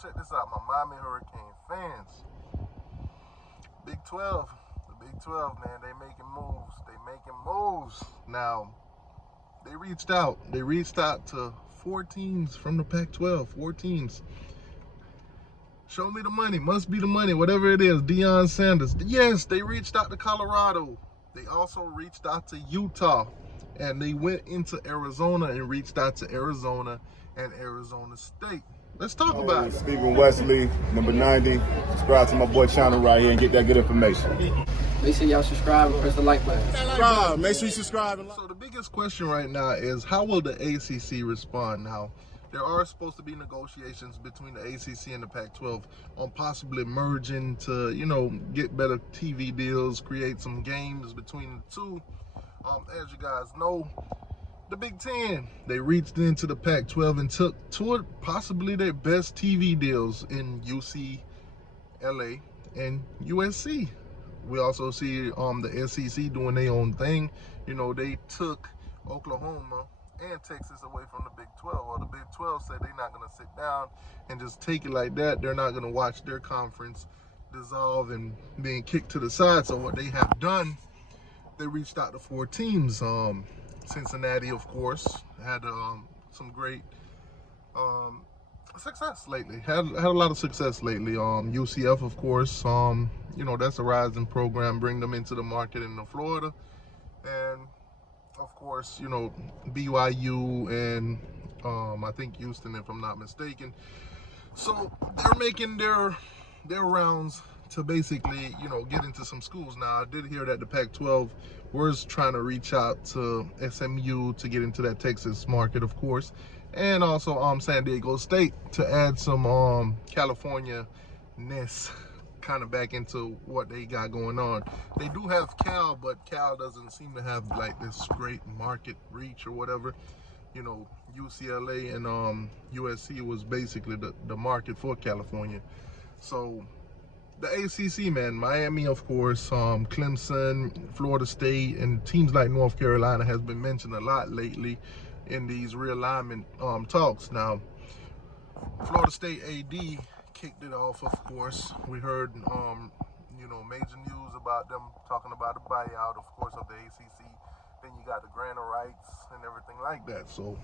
check this out, my Miami Hurricane fans. Big 12, the Big 12, man, they making moves. They making moves. Now, they reached out. They reached out to 4 teams from the Pac-12, 4 teams. Show me the money. Must be the money, whatever it is. Deion Sanders. Yes, they reached out to Colorado. They also reached out to Utah. And they went into Arizona and reached out to Arizona and Arizona State. Let's talk about it. Stephen Wesley, number 90. Subscribe to my boy channel right here and get that good information. Make sure y'all subscribe and press the like button. Subscribe. Make sure you subscribe. So the biggest question right now is, how will the ACC respond now? There are supposed to be negotiations between the ACC and the Pac-12 on possibly merging to, get better TV deals, create some games between the two. As you guys know, the Big Ten, they reached into the Pac-12 and took toward possibly their best TV deals in UCLA and USC. We also see the SEC doing their own thing. They took Oklahoma and Texas away from the Big 12. Well, the Big 12 said they're not going to sit down and just take it like that. They're not going to watch their conference dissolve and being kicked to the side. So what they have done, they reached out to 4 teams. Cincinnati, of course, had some great success lately. Had a lot of success lately. UCF, of course, that's a rising program. Bring them into the market in Florida, and of course, BYU and I think Houston, if I'm not mistaken. So they're making their rounds to basically, get into some schools. Now, I did hear that the Pac-12 was trying to reach out to SMU to get into that Texas market, of course, and also San Diego State to add some California-ness kind of back into what they got going on. They do have Cal, but Cal doesn't seem to have like this great market reach or whatever. UCLA and USC was basically the market for California. So the ACC, man, Miami, of course, Clemson, Florida State, and teams like North Carolina has been mentioned a lot lately in these realignment talks. Now, Florida State AD kicked it off, of course. We heard, major news about them talking about a buyout, of course, of the ACC. Then you got the grant of rights and everything like that. So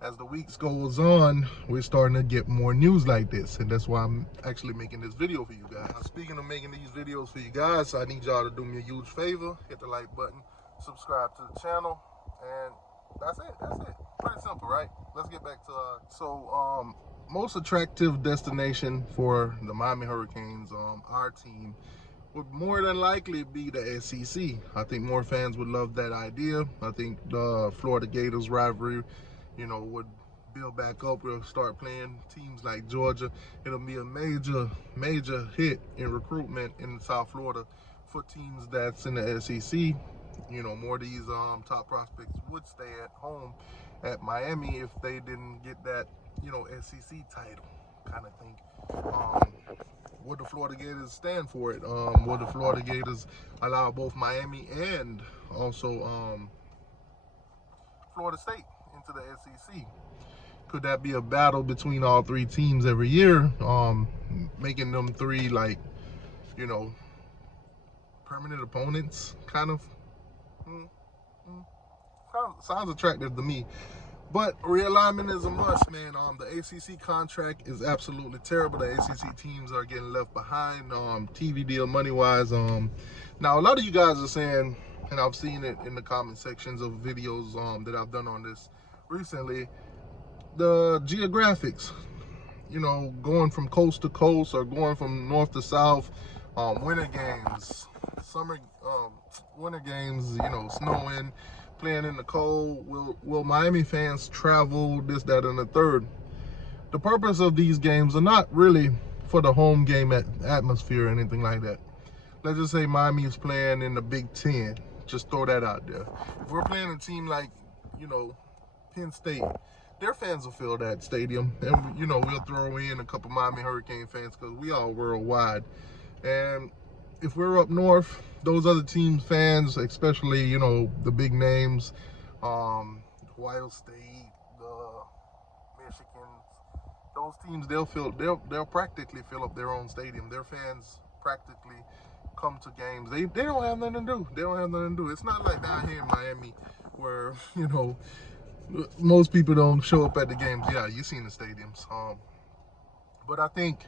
as the weeks goes on, we're starting to get more news like this, and that's why I'm actually making this video for you guys. Now, speaking of making these videos for you guys, I need y'all to do me a huge favor. Hit the like button, subscribe to the channel, and that's it. Pretty simple, right? Let's get back to most attractive destination for the Miami Hurricanes, our team, would more than likely be the SEC. I think more fans would love that idea. I think the Florida Gators rivalry, would build back up. We'll start playing teams like Georgia. It'll be a major hit in recruitment in South Florida for teams that's in the SEC. More of these top prospects would stay at home at Miami if they didn't get that, SEC title kind of thing. Would the Florida Gators stand for it? Would the Florida Gators allow both Miami and also Florida State into the SEC? Could that be a battle between all 3 teams every year, making them 3 like, permanent opponents, kind of? Sounds attractive to me. But realignment is a must, man. The ACC contract is absolutely terrible. The ACC teams are getting left behind, TV deal money-wise. Now, a lot of you guys are saying, and I've seen it in the comment sections of videos that I've done on this recently, the geographics, going from coast to coast or going from north to south, winter games, summer, winter games, snowing, playing in the cold. Will Miami fans travel, this, that, and the third? The purpose of these games are not really for the home game atmosphere or anything like that. Let's just say Miami is playing in the Big Ten. Just throw that out there. If we're playing a team like, Penn State, their fans will fill that stadium. And, we'll throw in a couple Miami Hurricane fans because we are worldwide. And if we're up north, those other teams' fans, especially, the big names, Ohio State, the Michigans, those teams, they'll practically fill up their own stadium. Their fans practically come to games. They don't have nothing to do. They don't have nothing to do. It's not like down here in Miami where, you know, most people don't show up at the games. Yeah, you've seen the stadiums. But I think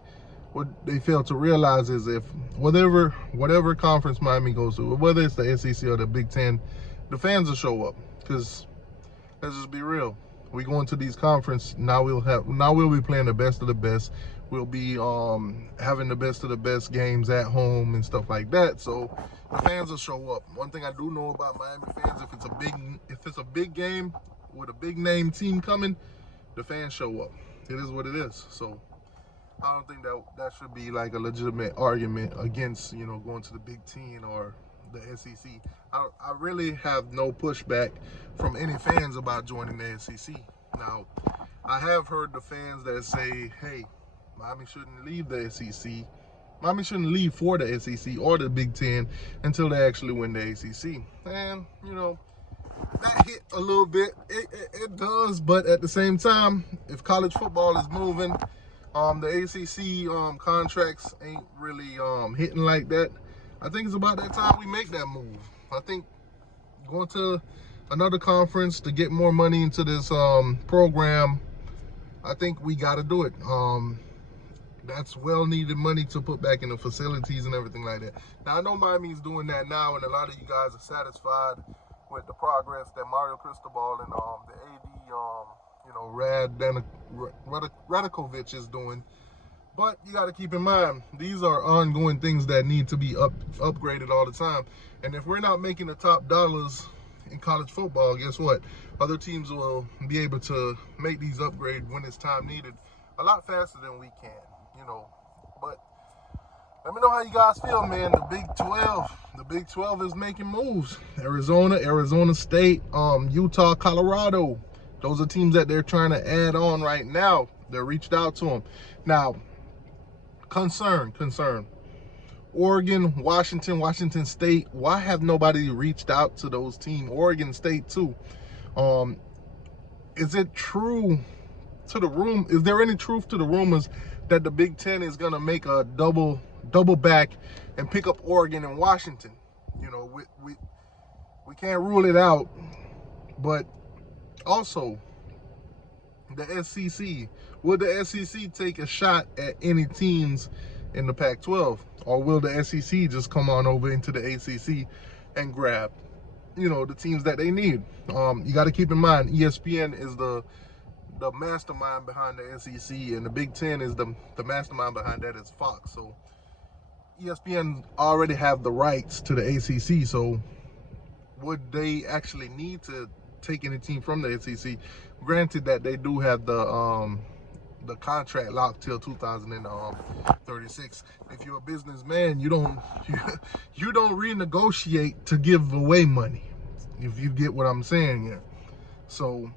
what they fail to realize is if whatever conference Miami goes to, whether it's the SEC or the Big Ten, the fans will show up. Because let's just be real. We go into these conferences now. We'll be playing the best of the best. We'll be having the best of the best games at home and stuff like that. So the fans will show up. One thing I do know about Miami fans, if it's a big game with a big name team coming, the fans show up. It is what it is. So I don't think that should be like a legitimate argument against, you know, going to the Big Ten or the SEC. I really have no pushback from any fans about joining the SEC. Now, I have heard the fans that say, hey, Miami shouldn't leave the SEC. Miami shouldn't leave for the SEC or the Big Ten until they actually win the ACC. And, you know, that hit a little bit. It does, but at the same time, if college football is moving, the ACC contracts ain't really hitting like that. I think it's about that time we make that move. I think going to another conference to get more money into this program, I think we got to do it. That's well-needed money to put back in the facilities and everything like that. Now, I know Miami's doing that now, and a lot of you guys are satisfied with the progress that Mario Cristobal and the AD, you know, Radakovich is doing. But you got to keep in mind, these are ongoing things that need to be upgraded all the time. And if we're not making the top dollars in college football, guess what? Other teams will be able to make these upgrades when it's time needed a lot faster than we can, you know. But let me know how you guys feel, man. The Big 12 is making moves. Arizona State, Utah, Colorado. Those are teams that they're trying to add on right now. They reached out to them. Now, concern. Oregon, Washington State. Why have nobody reached out to those teams? Oregon State too. Is it true to the room? Is there any truth to the rumors that the Big Ten is gonna make a double back and pick up Oregon and Washington? You know, we can't rule it out. But also, the SEC. Will the SEC take a shot at any teams in the Pac-12? Or will the SEC just come on over into the ACC and grab, you know, the teams that they need? You got to keep in mind, ESPN is the mastermind behind the SEC, and the Big Ten is the mastermind behind that is Fox. So ESPN already have the rights to the ACC. So would they actually need to take any team from the SEC? Granted that they do have the contract locked till 2036. If you're a businessman, you don't renegotiate to give away money, if you get what I'm saying here. So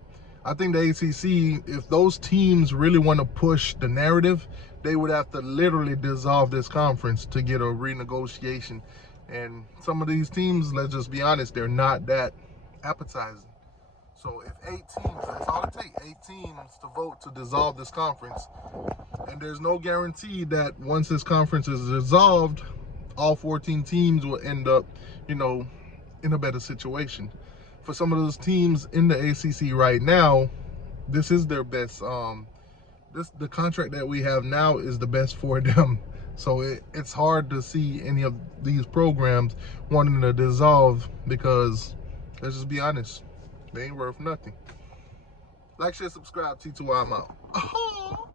I think the ACC, if those teams really want to push the narrative, they would have to literally dissolve this conference to get a renegotiation. And some of these teams, let's just be honest, they're not that appetizing. So if 8 teams, that's all it takes, 8 teams to vote to dissolve this conference. And there's no guarantee that once this conference is dissolved, all 14 teams will end up, you know, in a better situation. For some of those teams in the ACC right now, this is their best. The contract that we have now is the best for them. So it's hard to see any of these programs wanting to dissolve because, let's just be honest, they ain't worth nothing. Like, share, subscribe. T2, I'm out.